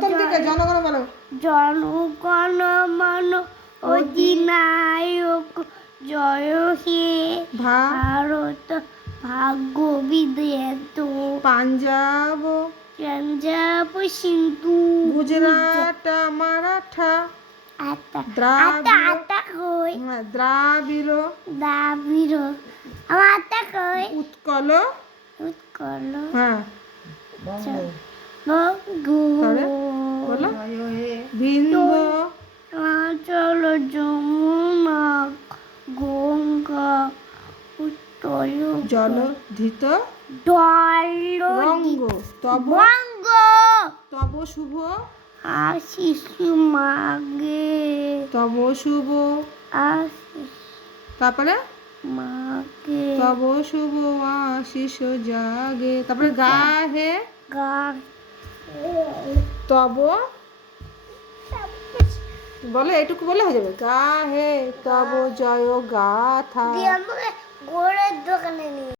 প্রথম থেকে জনগণ বলো। জনগণ মন অধিনায়ক জয় হে ভারত ভাগ্য বিধাত পাঞ্জাব পাঞ্জাব সিন্ধু গুজরাট মারাঠা দ্রাবিড় উৎকল হ্যাঁ বলো বিন্দ চল যমুনা গঙ্গা উত্তর জলধিত রঙ্গ তব শুভ আশিস মাগে তব শুভ তারপরে মাগে তব শুভ আশিস জাগে তারপরে গা হে তব বলো এটুকু বলে হয়ে যাবে গা হে তব জয় গাথা। ঘোড়ার দোকানে নিয়ে